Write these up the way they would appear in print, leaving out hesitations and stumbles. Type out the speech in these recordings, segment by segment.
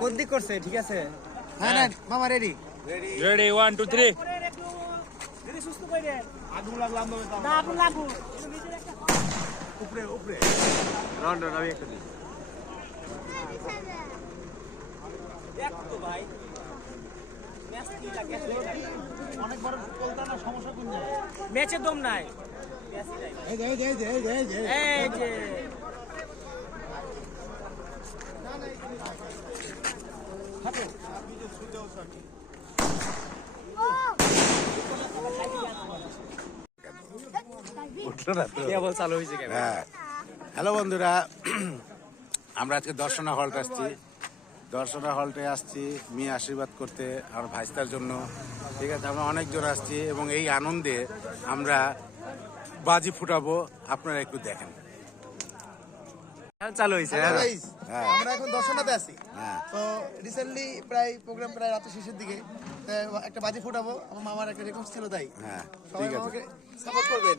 কোন দিক করছে? ঠিক আছে, হ্যাঁ না মামা রেডি। রেডি 1 2 3 আগুন লাগলাম না, আগুন লাগু উপরে উপরে রাউন্ড আমি একটা দিই দেখ তো ভাই ম্যাচ কি লাগে অনেক বড় বলতা না, সমস্যা কোন জায়গায়? ম্যাচে দম নাই, ম্যাচই নাই। এই যে হাতো কেবল চালু হয়েছে কেন? হ্যালো বন্ধুরা, আমরা আজকে দর্শনা হল্ট আসছি। দর্শনা হল্টে আসছি মেয়ে আশীর্বাদ করতে আমার ভাইস্তার জন্য। ঠিক আছে, আমরা অনেকজন আসছি এবং এই আনন্দে আমরা বাজি ফুটাবো, আপনারা একটু দেখেন। চালু হয়েছে। হ্যাঁ, আমরা এখন দর্শনাতে আছি। হ্যাঁ। তো রিসেন্টলি প্রোগ্রাম প্রায় রাতের শেষের দিকে, তো একটা বাজি ফোটাবো। আমার মামার একটা রিকোয়েস্ট ছিল, তাই হ্যাঁ, সবাই ঠিক আছে। আমাকে সাপোর্ট করবেন।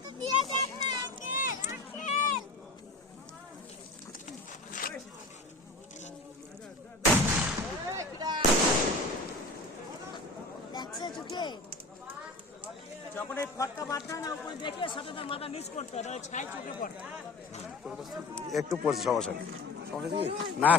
যখন এই ফটকা মারতে না উপরে দেখে সাথে সাথে মাথা নিচ করতে হবে, ছাই চোখে পড়ে। একটু পড়ছে, সমস্যা নেই। না